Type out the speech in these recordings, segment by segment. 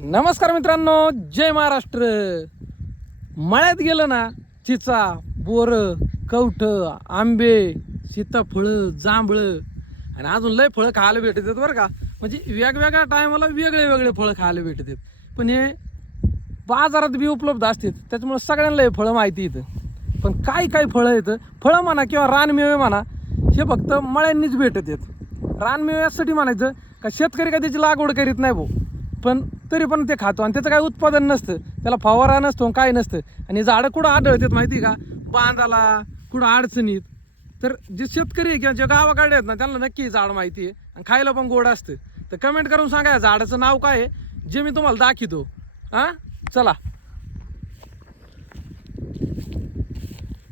नमस्कार मित्रांनो जय महाराष्ट्र. मळ्यात गेलं ना चिचा बोर कवठ आंबे सीताफळं जांभळं आणि अजून लय फळं खायला भेटत आहेत बरं का. म्हणजे वेगवेगळ्या टायमाला वेगळे वेगळे फळं खायला भेटत आहेत. पण हे बाजारात बी उपलब्ध असतात. त्याच्यामुळे सगळ्यांना हे फळं माहिती येतं पण काय काय फळं येतं फळं म्हणा किंवा रानमेवे म्हणा हे फक्त मळ्यांनीच भेटत आहेत. रानमेव्यासाठी म्हणायचं का शेतकरी का त्याची लागवड करीत नाही भाऊ. पण तरी पण ते खातो आणि त्याचं काही उत्पादन नसतं. त्याला फवारा नसतो काय नसतं. आणि झाडं कुठं आढळतात माहिती आहे का? बांधाला कुठं अडचणीत. तर जे शेतकरी आहे किंवा जे गावाकडे आहेत ना त्यांना नक्की झाड माहिती आहे आणि खायला पण गोड असतं. तर कमेंट करून सांगा या झाडाचं नाव काय आहे जे मी तुम्हाला दाखवतो. हां? चला.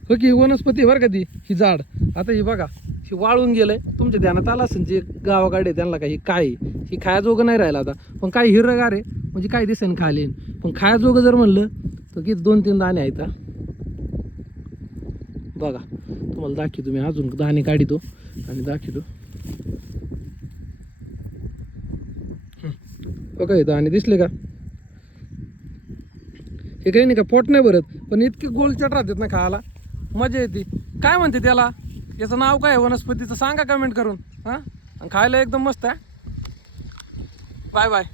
हो की वनस्पती बरं का ती ही झाड. आता ही बघा. हे वाळून गेलं आहे तुमच्या ध्यानात आलं असेल जे गावाकडे आहे त्यांना काही काय हे ही खायाजोगं नाही राहिलं आता. पण काय हिरगार आहे म्हणजे काय दिसेन खाली. पण खायाजोगं जर म्हणलं तर किती दोन तीन दाणे आहेत बघा तुम्हाला दाखवतो मी अजून दाणे काढितो आणि दाखवतो. बघा हे दाणे दिसले का? हे काही नाही का पोट नाही भरत पण इतके गोलचट राहतात ना खायला. मजा येते. काय म्हणते त्याला? याचं नाव काय वनस्पतीचं सांगा कमेंट करून. हां? खायला एकदम मस्त आहे. Bye bye